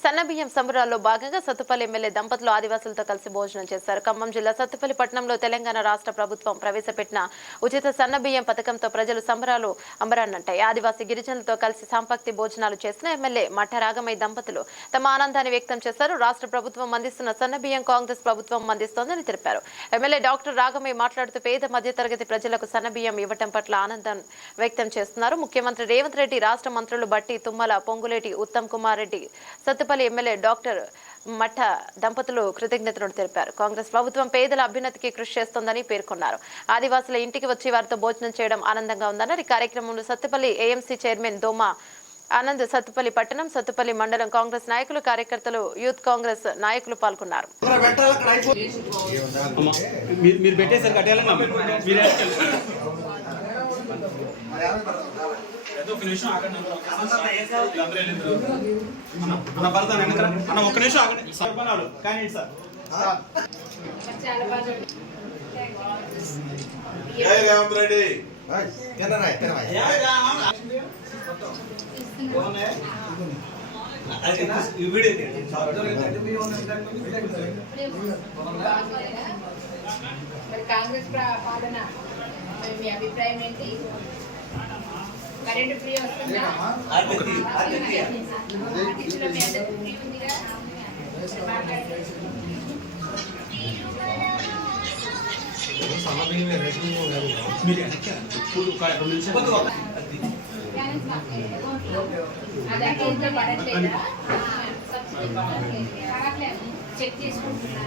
సన్నబియ్యం సంబరాల్లో భాగంగా సత్తుపల్లి ఎమ్మెల్యే దంపతులు ఆదివాసులతో కలిసి భోజనం చేశారు. ఖమ్మం జిల్లా సత్తుపల్లి పట్టణంలో తెలంగాణ రాష్ట్ర ప్రభుత్వం ప్రవేశపెట్టిన ఉచిత సన్నబియ్యం పథకంతో ప్రజలు సంబరాలు అంబరాన్నంటాయి. ఆదివాసీ గిరిజనులతో కలిసి సాంపక్తి భోజనాలు చేసిన ఎమ్మెల్యే మఠ రాగమయ్య దంపతులు తమ ఆనందాన్ని వ్యక్తం చేశారు. రాష్ట్ర ప్రభుత్వం అందిస్తున్న సన్నబియ్యం కాంగ్రెస్ ప్రభుత్వం అందిస్తోందని తెలిపారు. ఎమ్మెల్యే డాక్టర్ రాగమయ్య మాట్లాడుతూ పేద మధ్యతరగతి ప్రజలకు సన్నబియ్యం ఇవ్వటం పట్ల ఆనందం వ్యక్తం చేస్తున్నారు. ముఖ్యమంత్రి రేవంత్ రెడ్డి, రాష్ట్ర మంత్రులు బట్టి, తుమ్మల, పొంగులేటి, ఉత్తమ్ కుమార్ రెడ్డి, సత్తుపల్లి ఎమ్మెల్యే డాక్టర్ మఠ దంపతులు కృతజ్ఞతలు తెలిపారు. కాంగ్రెస్ ప్రభుత్వం పేదల అభ్యున్నతికి కృషి చేస్తోందని పేర్కొన్నారు. ఆదివాసుల ఇంటికి వచ్చి వారితో భోజనం చేయడం ఆనందంగా ఉందన్నారు. ఈ కార్యక్రమంలో సత్తుపల్లి ఏఎంసీ చైర్మన్ దోమా ఆనంద్, సత్తుపల్లి పట్టణం, సత్తుపల్లి మండలం కాంగ్రెస్ నాయకులు, కార్యకర్తలు, యూత్ కాంగ్రెస్ నాయకులు పాల్గొన్నారు. ఒక నిమిషం ఆగండి అన్న భర్త అన్న ఒక్క నిమిషం ఆగండి సార్ కానీ సార్ జై రేవంత్ రెడ్డి కాంగ్రెస్ పాలన మీ అభిప్రాయం ఏంటి? కరెంట్ ఫ్రీ వస్తుందా? చెక్ చేసుకుంటున్నా